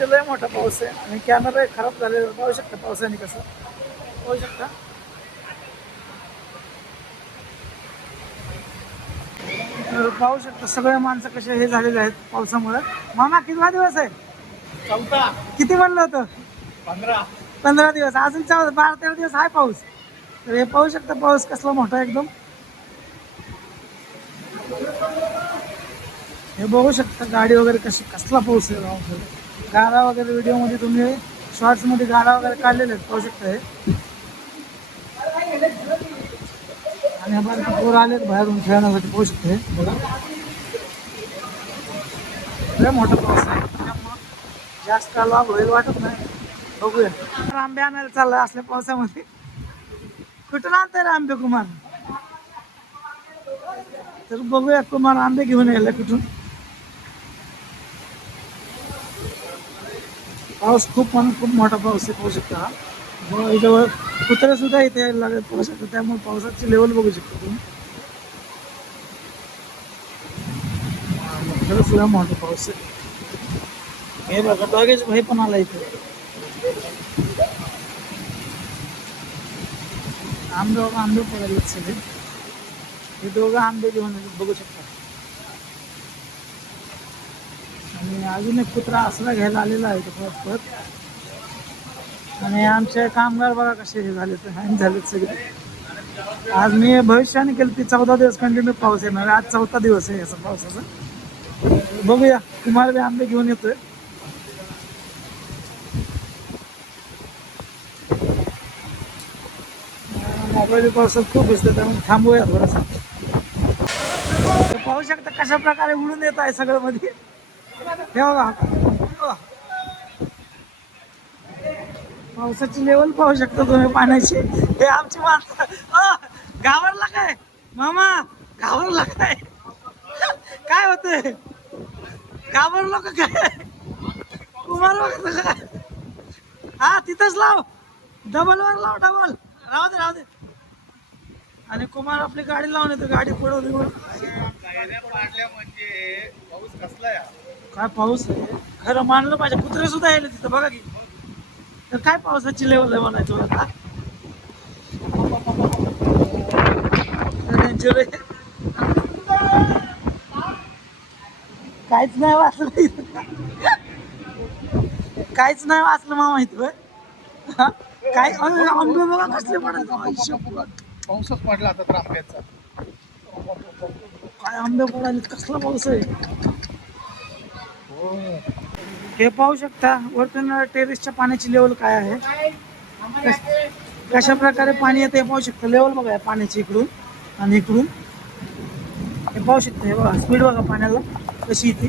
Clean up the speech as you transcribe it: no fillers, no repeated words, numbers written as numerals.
म्हणजे लय मोठा पाऊस आहे आणि कॅमेरा खराब झालेला पाहू शकता पावसाने कसं पाहू शकता. तर पाहू शकता सगळे माणसं कसे हे झालेले आहेत पावसामुळे. मामा कितवा दिवस आहे? चौथा. किती म्हणलं होतं? 15. 15 दिवस. अजून 12-13 दिवस आहे पाऊस. तर हे पाहू शकता पाऊस कसला मोठा एकदम. हे बघू शकता गाडी वगैरे कशी कसला पाऊस आहे गावाकडे. गाडा वगैरे व्हिडिओमध्ये तुम्ही शॉर्ट्समध्ये गाडा वगैरे काढलेले आहेत पाहू शकता हे. आणि आपण पोरं आलेत बाहेरून खेळण्यासाठी पाहू शकता हे बघा. लय मोठा पाऊस आहे त्यामुळं जास्त लाभ होईल वाटत नाही. बघूया. आंबे आणायला चाललाय असल्या पावसामध्ये. कुठून आणताय रे आंबे कुमार? तर बघूया कुमार आंबे घेऊन यायला कुठून. पाऊस खूप मोठा पाऊस आहे पाहू शकता. जवळ कुत्रे सुद्धा इथे यायला लागले पाहू शकता. त्यामुळे पावसाची लेवल बघू शकता तुम्ही. खरंच सुद्धा मोठा पाऊस आहे. हे बघा डॉगेज भाई पण आला इथे. आंबे पडायला सगळे. हे दोघं आंबे घेऊन बघू शकता. आणि अजून एक कुत्रा असला घ्यायला आलेला आहे तो परत. आणि आमचे कामगार बघा कसे हे झाले तर हँग झालेत सगळे. आज मी भविष्याने केलं की 14 दिवस कंटिन्यू पाऊस येणार. आज 4था दिवस आहे याचा पावसाचा. बघूया कुमार बी आंबे घेऊन येतोय. मोबाईल पावसात खूप दिसतं त्यामुळे थांबूया थोडासा. पाहू शकता कशा प्रकारे उडून येत आहे सगळं मध्ये. हे बघा पावसाची लेवल पाहू शकता तुम्ही पाण्याची. हे आमची माणसं घाबरला काय मामा? घाबरला काय? काय होतंय? घाबरलो का काय? कुमार बघा काय. हा तिथंच लाव. डबल वर लाव. डबल राहू दे राहू दे. आणि कुमार आपली गाडी लावून येतो. गाडी पडवली पाडल्या म्हणजे पाऊस कसला या. काय पाऊस आहे खरं मानलं पाहिजे. कुत्रे सुद्धा यायले तिथं बघा की. तर काय पावसाची लेवल आहे म्हणायचं आता. काहीच नाही वाचलं काहीच नाही वाचलं मामा इथं. काय आंबे बघा कसले पडायचे. पाऊसच पडला आता तर आंब्याचा. काय आंबे पडायले कसला पाऊस आहे. हे पाहू शकता वरतून टेरेसच्या पाण्याची लेवल काय आहे. कशा प्रकारे पाणी येते पाहू शकता. लेवल बघा पाण्याची इकडून आणि इकडून. हे पाहू शकता. हे बघा स्पीड बघा पाण्याला कशी येते.